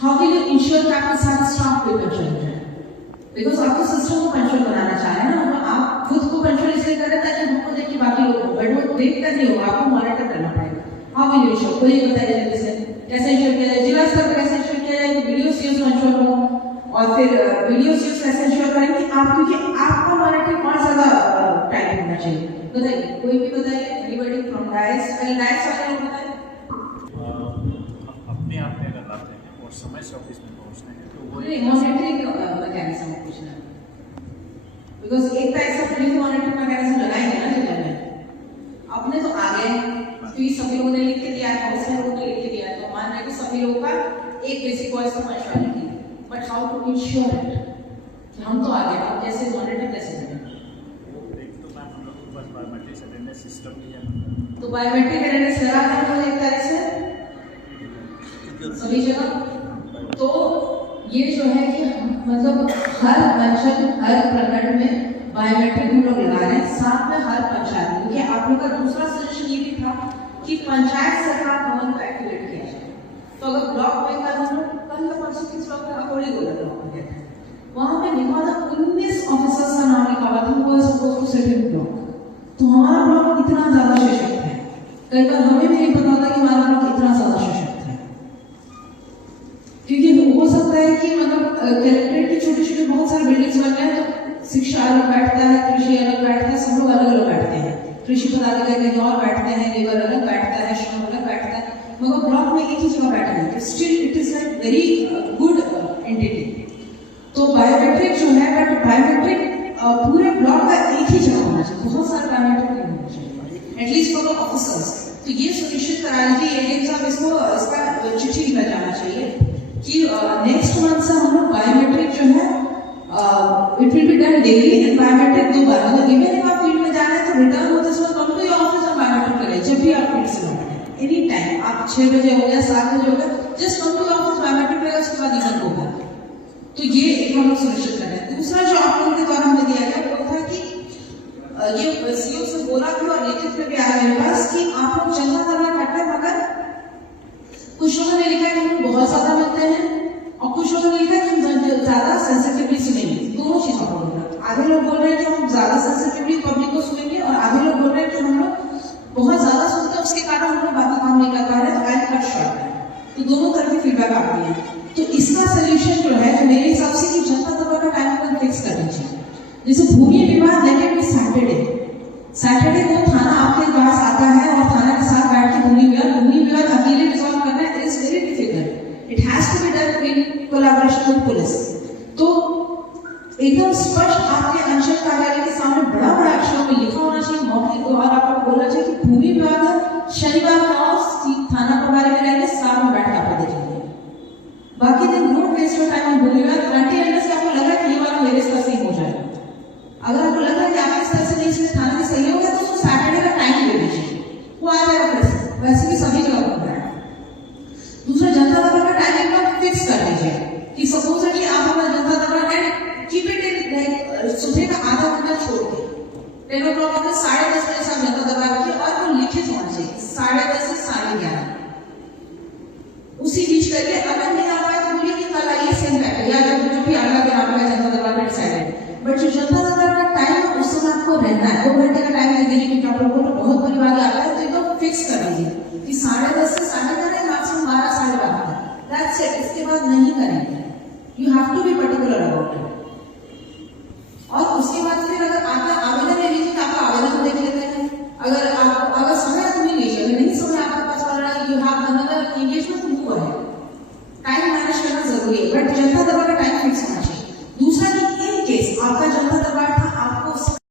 How will you ensure कि आपके साथ स्टाफ भी पंक्चुअल है? बिकॉज आप तो सिस्टम को पंक्चुअल बनाना चाह रहे हैं ना, तो आप खुद को पंक्चुअल इसलिए कर रहे हैं ताकि हमको देख के बाकी लोग, बट वो देखकर नहीं होगा, आपको मॉनिटर करना पड़ेगा। How will you ensure? कोई बताइए जल्दी से, कैसे इंश्योर किया जाए? जिला स्तर पर कैसे इंश्योर किया जाए? वीडियो सीओ पंक्चुअल हो, और फिर वीडियो सीओ कैसे इंश्योर करेंगे आप, क्योंकि आपका मॉनिटरिंग और ज्यादा टाइम होना चाहिए। बताइए, कोई भी बताइए, एनीबॉडी फ्रॉम डाइस, पहले डाइस वाले लोग बताइए। अपने आप में अगर लाते हैं और समय से ऑफिस में पहुंचते हैं तो वो नहीं, मॉनिटरिंग मैकेनिज्म पूछना है, बिकॉज एक टाइप से अपने मॉनिटरिंग मैकेनिज्म लगाएंगे ना जब में अपने तो आ गए, क्योंकि सभी लोगों ने लिख के दिया है, बहुत सारे लोगों ने लिख के दिया है, तो मान रहे कि सभी लोगों का एक बेसिक वॉइस तो punctuality, but how to ensure it कि हम तो आ गए, अब कैसे मॉनिटर कैसे करें? एक तो मैम हम लोग के पास बायोमेट्रिक अटेंडेंस सिस्टम भी है, तो बायोमेट्रिक अटेंडेंस लगा है एक तरह से सभी जगह। तो ये जो है कि मतलब हर मंचन हर प्रखंड में बायोमेट्रिक हम लोग लगा रहे हैं, साथ में हर पंचायत, क्योंकि आप लोग का दूसरा सजेशन ये भी था कि पंचायत सरकार भवन को एक्टिवेट किया जाए। तो अगर ब्लॉक में कल का परसों किस ब्लॉक में अकोड़ी गोला ब्लॉक में गए, वहां पे लिखा था 19 ऑफिसर्स का नाम लिखा हुआ था, वो suppose to sit in block. तो हमारा ब्लॉक इतना ज्यादा सशक्त है, कई बार हमें भी नहीं पता था कि हमारा ब्लॉक इतना ज्यादा सशक्त है, क्योंकि हो सकता है कि मतलब कलेक्ट्रेट की छोटी छोटी बहुत सारी बिल्डिंग्स बन रहे हैं, तो शिक्षा अलग बैठता है, कृषि अलग बैठता है, सब लोग अलग अलग बैठते हैं, कृषि पदाधिकारी कहीं और बैठते हैं, लेबर अलग बैठता है, श्रम अलग बैठता है, मगर ब्लॉक में एक ही जगह बैठे हैं, तो still it is like very good entity. तो बायोमेट्रिक जो है, बट बायोमेट्रिक पूरे ब्लॉक का एक ही जगह होना चाहिए, बहुत सारे बायोमेट्रिक नहीं होना चाहिए, एटलीस्ट फॉर द ऑफिसर्स। तो ये सुनिश्चित करा लीजिए एडीएम साहब, इसका चिट्ठी लिखा जाना चाहिए कि नेक्स्ट मंथ से हम लोग बायोमेट्रिक जो है it will be done daily, and biometric 2 बार, मतलब इवन आप फील्ड में जा रहे हैं तो रिटर्न होते समय कम टू योर ऑफिस और बायोमेट्रिक करें, जब भी आप फील्ड से लौटें, एनी टाइम, आप 6 बजे हो गया, 7 बजे हो गया, just come to your office, biometric करेगा, उसके बाद निकल होगा। तो ये एक हम लोग सुनिश्चित कर रहे हैं। दूसरा जो आप लोगों के द्वारा हमें दिया गया वो था कि ये सीओ से बोला भी और लिखित में भी आया मेरे पास कि आप लोग चंदा करना करते हैं, मगर कुछ लोगों ने लिखा कि हम बहुत ज्यादा मिलते हैं, और कुछ लोगों ने लिखा कि हम ज्यादा सेंसिटिवली सुनेंगे। दोनों चीज आप लोग, आधे लोग बोल रहे हैं कि हम ज्यादा सेंसिटिवली पब्लिक को सुनेंगे, और आधे लोग बोल रहे हैं कि हम लोग बहुत ज्यादा सुनते हैं, उसके कारण हम लोग बाकी काम नहीं कर पा रहे, तो आई कट शॉर्ट है। तो दोनों तरह की फीडबैक आ रही है। तो इसका सोल्यूशन जो है, जो मेरे हिसाब से कि जनता दरबार का टाइम टेबल फिक्स कर दीजिए। जैसे भूमि विवाद लेट इट बी सैटरडे को थाना आपके पास आता है और थाना के साथ बैठ के भूमि विवाद अकेले रिजॉल्व करना is very difficult, it has to be done in collaboration with police. तो एकदम स्पष्ट आपके अंचल कार्यालय के सामने बड़ा बड़ा अक्षरों में लिखा होना चाहिए, मौखिक द्वारा आपको बोलना चाहिए कि भूमि विवाद शनिवार को थाना प्रभारी में रहेंगे, साथ में बैठ के आप देखेंगे। बाकी दिन don't waste your time on भूमि विवाद अनटिल से आपको लग रहा है कि ये वाला मेरे स्तर से ही हो जाएगा। अगर आपको लग रहा है कि आपके स्तर से नहीं, इसमें थाने में सही हो गया, तो उसको सैटरडे का टाइम दे दीजिए, वो आ जाएगा फिर, वैसे भी सभी जगह होता है। दूसरा, जनता दरबार का टाइमिंग आप फिक्स कर दीजिए कि सपोज है कि आप अपना जनता दरबार एंड कीप इट इन सुबह का आधा घंटा छोड़ के 10 o'clock तक 10:30 बजे से आप जनता दरबार रखिए, और वो लिखित होना चाहिए 10:30 से 11:30 उसी बीच करके। अगर नहीं आ पाए तो बोलिए कि कल आइए सेम टाइम, या जब भी अगला दिन आपका जनता दरबार में डिसाइडेड, बट जो जनता दरबार का टाइम है उस समय आपको रहना है, 2 घंटे का टाइम दे दीजिए, क्योंकि आप लोगों को बहुत परिवार आता है, तो एकदम फिक्स कर दीजिए कि 10:30 से 11:30, मैक्सिमम 12 साढ़े 12, दैट्स इट, इसके बाद नहीं करेंगे। You have to be particular about it. और उसके बाद फिर अगर आपका आवेदन ले लीजिए, आपका आवेदन देख लेते हैं, अगर समय तो नहीं लीजिए, अगर नहीं समय आपके पास पड़ रहा है, यू हैव अनदर एंगेजमेंट, तो मूव है, टाइम मैनेज करना जरूरी है। बट